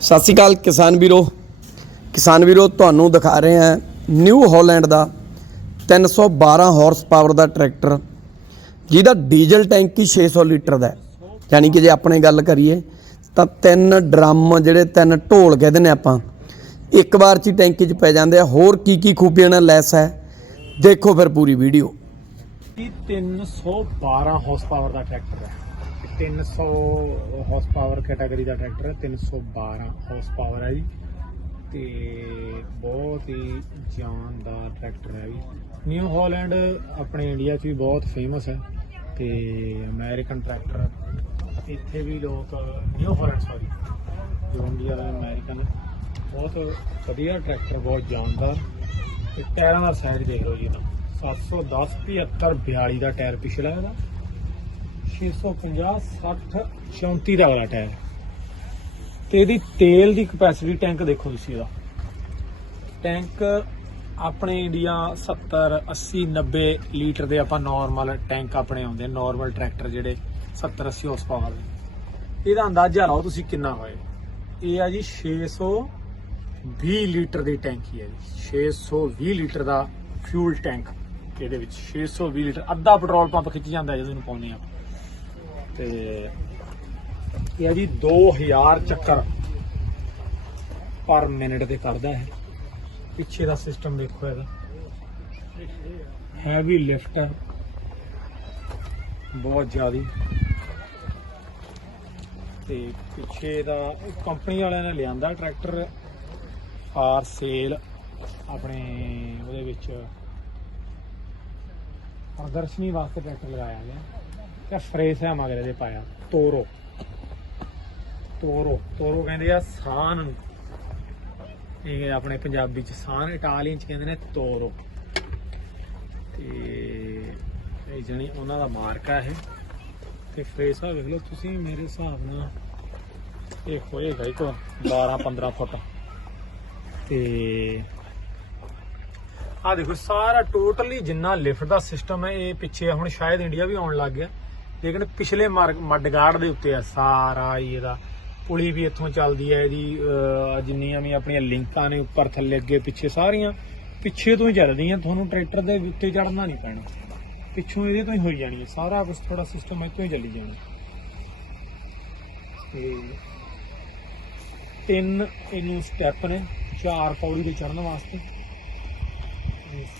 ਸਤਿ ਸ਼੍ਰੀ ਅਕਾਲ ਕਿਸਾਨ ਵੀਰੋ। ਕਿਸਾਨ ਵੀਰੋ, ਤੁਹਾਨੂੰ ਦਿਖਾ ਰਹੇ ਹਾਂ ਨਿਊ ਹਾਲੈਂਡ ਦਾ 312 ਹਾਰਸ ਪਾਵਰ ਦਾ ਟਰੈਕਟਰ, ਜਿਹਦਾ ਡੀਜ਼ਲ ਟੈਂਕੀ 600 ਲੀਟਰ ਦਾ ਹੈ। ਯਾਨੀ ਕਿ ਜੇ ਆਪਣੇ ਗੱਲ ਕਰੀਏ, ਤਾਂ ਤਿੰਨ ਡਰਮ ਜਿਹੜੇ ਤਿੰਨ ਢੋਲ ਕਹਿੰਦੇ ਨੇ ਆਪਾਂ, ਇੱਕ ਵਾਰ 'ਚ ਹੀ ਟੈਂਕੀ 'ਚ ਪੈ ਜਾਂਦੇ ਆ। ਹੋਰ ਕੀ ਕੀ ਖੂਬੀਆਂ ਨਾਲ ਲੈਸ ਹੈ, ਦੇਖੋ ਫਿਰ ਪੂਰੀ ਵੀਡੀਓ। ਇਹ 312 ਹਾਰਸ ਪਾਵਰ ਦਾ ਟਰੈਕਟਰ ਹੈ। 300 ਹਾਰਸ ਪਾਵਰ ਕੈਟਾਗਰੀ ਦਾ ਟਰੈਕਟਰ ਹੈ 312 ਹਾਰਸ ਪਾਵਰ ਹੈ ਜੀ। ਤੇ ਬਹੁਤ ਹੀ ਜਾਨਦਾਰ ਟਰੈਕਟਰ ਹੈ ਜੀ। ਨਿਊ ਹਾਲੈਂਡ ਆਪਣੇ ਇੰਡੀਆ 'ਚ ਵੀ ਬਹੁਤ ਫੇਮਸ ਹੈ ਤੇ ਅਮਰੀਕਨ ਟਰੈਕਟਰ ਇੱਥੇ ਵੀ ਲੋਕ ਨਿਊ ਹਾਲੈਂਡ ਸੌਰੀ ਜੋ ਇੰਡੀਆ ਦਾ ਅਮਰੀਕਨ ਬਹੁਤ ਵਧੀਆ ਟਰੈਕਟਰ ਬਹੁਤ ਜਾਨਦਾਰ। ਤੇ ਟਾਇਰਾਂ ਦਾ ਸਾਈਜ਼ ਦੇਖ ਲਓ ਜੀ ਇਹਦਾ 710 75 42 ਦਾ ਟਾਇਰ ਪਿਛਲਾ ਇਹਦਾ। 650 60 34 ਦਾ ਅਗਲਾ ਟਾਇਰ। ਤੇ ਇਹਦੀ ਤੇਲ ਦੀ ਕਪੈਸਿਟੀ ਟੈਂਕ ਦੇਖੋ ਤੁਸੀਂ ਇਹਦਾ। ਟੈਂਕ ਆਪਣੇ ਇੰਡੀਆ 70 80 90 ਲੀਟਰ ਦੇ ਆਪਾਂ ਨਾਰਮਲ ਟੈਂਕ ਆਪਣੇ ਆਉਂਦੇ ਆ ਨਾਰਮਲ ਟਰੈਕਟਰ ਜਿਹੜੇ 70 80 ਹਾਰਸ ਪਾਵਰ ਦੇ। ਇਹਦਾ ਅੰਦਾਜ਼ਾ ਲਾਓ ਤੁਸੀਂ ਕਿੰਨਾ ਹੋਏ। ਇਹ ਆ ਜੀ 620 ਲੀਟਰ ਦੀ ਟੈਂਕੀ ਹੈ ਜੀ। 620 ਲੀਟਰ ਦਾ ਫਿਊਲ ਟੈਂਕ ਇਹਦੇ ਵਿੱਚ। 620 ਲੀਟਰ। ਅੱਧਾ ਪੈਟਰੋਲ ਪੰਪ ਖਿੱਚ ਜਾਂਦਾ ਹੈ ਜਦੋਂ ਇਹਨੂੰ ਪਾਉਂਦੇ ਆ ਤੇ ਇਹ ਆ ਜੀ 2000 ਚੱਕਰ ਪਰ ਮਿੰਟ 'ਤੇ ਕਰਦਾ ਹੈ ਪਿੱਛੇ ਦਾ ਸਿਸਟਮ ਦੇਖੋ ਇਹਦਾ। ਹੈਵੀ ਲਿਫਟ ਹੈ ਬਹੁਤ ਜ਼ਿਆਦੀ। ਤੇ ਪਿੱਛੇ ਦਾ ਕੰਪਨੀ ਵਾਲਿਆਂ ਨੇ ਲਿਆਂਦਾ ਟਰੈਕਟਰ ਫਾਰ ਸੇਲ ਆਪਣੇ ਉਹਦੇ ਵਿੱਚ ਪ੍ਰਦਰਸ਼ਨੀ ਵਾਸਤੇ ਟਰੈਕਟਰ ਲਗਾਇਆ ਗਿਆ। ਤੇ ਫਰੇਸ ਹੈ ਮਗਰ ਇਹਦੇ ਪਾਇਆ? ਤੋਰੋ। ਤੋਰੋ। ਤੋਰੋ ਕਹਿੰਦੇ ਆ ਸਾਨ ਨੂੰ। ਇਹ ਆਪਣੇ ਪੰਜਾਬੀ ਚ ਸਾਨ, ਇਟਾਲੀਅਨ ਚ ਕਹਿੰਦੇ ਨੇ ਤੋਰੋ। ਤੇ ਇਹ ਜਣੀ ਉਹਨਾਂ ਦਾ ਮਾਰਕਾ ਹੈ। ਤੇ ਫਰੇਸ ਆ ਵੇਖ ਲਓ, ਤੁਸੀਂ ਮੇਰੇ ਹਿਸਾਬ ਨਾਲ ਇਹ ਹੋਏਗਾ ਹੀ ਕੋ 12 15 ਫੁੱਟ। ਤੇ ਆ ਦੇਖੋ, ਸਾਰਾ ਟੋਟਲੀ ਜਿੰਨਾ ਲਿਫਟ ਦਾ ਸਿਸਟਮ ਹੈ, ਇਹ ਪਿੱਛੇ ਹੁਣ ਸ਼ਾਇਦ ਇੰਡੀਆ ਵੀ ਆਉਣ ਲੱਗ ਗਿਆ। ਲੇਕਿਨ ਪਿਛਲੇ ਮੱਡਗਾਰਡ ਦੇ ਉੱਤੇ ਆ ਸਾਰਾ ਹੀ ਇਹਦਾ। ਪੁਲੀ ਵੀ ਇੱਥੋਂ ਚੱਲਦੀ ਹੈ ਇਹਦੀ ਜਿੰਨੀਆਂ ਵੀ ਆਪਣੀਆਂ ਲਿੰਕਾਂ ਨੇ ਉੱਪਰ ਥੱਲੇ ਅੱਗੇ ਪਿੱਛੇ ਸਾਰੀਆਂ, ਪਿੱਛੇ ਤੋਂ ਹੀ ਚੱਲਦੀਆਂ। ਤੁਹਾਨੂੰ ਟਰੈਕਟਰ ਦੇ ਉੱਤੇ ਚੜਨਾ ਨਹੀਂ ਪੈਣਾ। ਪਿੱਛੋਂ ਇਹਦੇ ਤੋਂ ਹੀ ਹੋਈ ਜਾਣੀ ਹੈ ਸਾਰਾ ਕੁਝ ਥੋੜਾ ਸਿਸਟਮ ਇੱਥੋਂ ਹੀ ਚੱਲੀ ਜਾਣਾ ਤੇ ਤਿੰਨ ਇਹਨੂੰ ਸਟੈਪ ਨੇ, ਚਾਰ ਪੌੜੀ ਦੇ ਚੜਨ ਵਾਸਤੇ।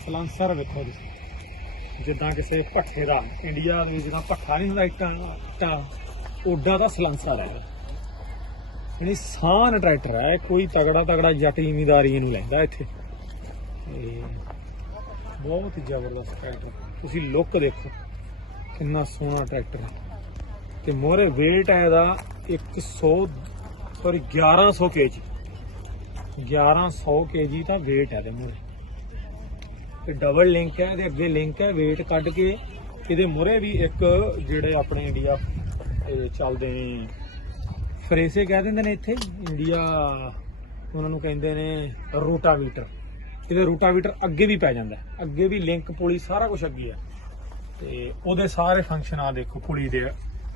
ਸਲਾਂਸਰ ਵੇਖੋ ਤੁਸੀਂ। ਜਿੱਦਾਂ ਕਿਸੇ ਭੱਠੇ ਦਾ ਇੰਡੀਆ ਦੇ ਵਿੱਚ ਭੱਠਾ ਨਹੀਂ ਹੁੰਦਾ, ਇੱਟਾਂ ਇੱਟਾਂ ਓਡਾ ਦਾ ਸਲਾਂਸਰ ਹੈ ਯਾਨੀ ਸਾਨ ਟਰੈਕਟਰ ਹੈ, ਕੋਈ ਤਗੜਾ ਤਗੜਾ ਜੱਟ ਜ਼ਿਮੀਦਾਰੀ ਇਹਨੂੰ ਲੈਂਦਾ ਇੱਥੇ। ਤੇ ਬਹੁਤ ਜ਼ਬਰਦਸਤ ਟਰੈਕਟਰ। ਤੁਸੀਂ ਲੁੱਕ ਦੇਖੋ, ਕਿੰਨਾ ਸੋਹਣਾ ਟਰੈਕਟਰ ਹੈ। ਤੇ ਮੋਰੇ weight ਹੈ ਇਹਦਾ 100 ਸੌਰੀ 1100 ਕੇਜੀ 1100 ਕੇਜੀ ਦਾ weight ਹੈ ਇਹਦੇ ਮੋਰੇ। ਤੇ ਡਬਲ ਲਿੰਕ ਹੈ, ਇਹਦੇ ਅੱਗੇ ਲਿੰਕ ਹੈ, weight ਕੱਢ ਕੇ ਇਹਦੇ ਮੋਰੇ ਵੀ ਇੱਕ ਜਿਹੜੇ ਆਪਣੇ ਇੰਡੀਆ ਚੱਲਦੇ ਨੇ, ਫਰੇਸੇ ਕਹਿ ਦਿੰਦੇ ਨੇ ਇੱਥੇ ਇੰਡੀਆ ਉਹਨਾਂ ਨੂੰ ਕਹਿੰਦੇ ਨੇ ਰੋਟਾਵੀਟਰ। ਇਹਦੇ ਰੋਟਾਵੀਟਰ ਅੱਗੇ ਵੀ ਪੈ ਜਾਂਦਾ ਅੱਗੇ ਵੀ ਲਿੰਕ ਪੁਲੀ ਸਾਰਾ ਕੁਝ ਅੱਗੇ ਹੈ। ਤੇ ਉਹਦੇ ਸਾਰੇ ਫੰਕਸ਼ਨ ਆ ਦੇਖੋ, ਪੁਲੀ ਦੇ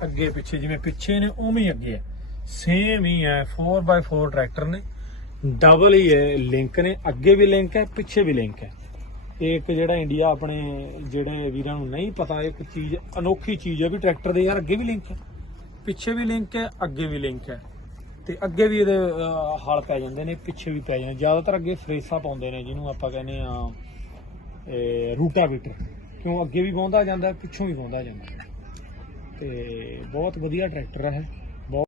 ਅੱਗੇ ਪਿੱਛੇ, ਜਿਵੇਂ ਪਿੱਛੇ ਨੇ, ਉਵੇਂ ਹੀ ਅੱਗੇ ਹੈ। ਸੇਮ ਹੀ ਹੈ 4x4 ਟਰੈਕਟਰ ਨੇ। ਡਬਲ ਹੀ ਹੈ ਲਿੰਕ ਨੇ, ਅੱਗੇ ਵੀ ਲਿੰਕ ਹੈ, ਪਿੱਛੇ ਵੀ ਲਿੰਕ ਹੈ। ਤੇ ਇੱਕ ਜਿਹੜਾ ਇੰਡੀਆ ਆਪਣੇ ਜਿਹੜੇ ਵੀਰਾਂ ਨੂੰ ਨਹੀਂ ਪਤਾ ਇੱਕ ਚੀਜ਼ ਅਨੋਖੀ ਚੀਜ਼ ਹੈ ਵੀ ਟਰੈਕਟਰ ਦੇ ਯਾਰ ਅੱਗੇ ਵੀ ਲਿੰਕ ਹੈ ਪਿੱਛੇ ਵੀ ਲਿੰਕ ਹੈ ਅੱਗੇ ਵੀ ਲਿੰਕ ਹੈ। ਤੇ ਅੱਗੇ ਵੀ ਇਹਦੇ ਅਹ, ਹਲ ਪੈ ਜਾਂਦੇ ਨੇ ਪਿੱਛੇ ਵੀ ਪੈ ਜਾਂਦੇ ਜ਼ਿਆਦਾਤਰ ਅੱਗੇ ਫਰੇਸਾ ਪਾਉਂਦੇ ਨੇ ਜਿਹਨੂੰ ਆਪਾਂ ਕਹਿੰਦੇ ਆ ਰੂਟਾਵੀਟਰ ਕਿਉਂ? ਅੱਗੇ ਵੀ ਵਾਹੁੰਦਾ ਜਾਂਦਾ ਪਿੱਛੋਂ ਵੀ ਵਾਹੁੰਦਾ ਜਾਂਦਾ। ਤੇ ਬਹੁਤ ਵਧੀਆ ਟਰੈਕਟਰ ਹੈ।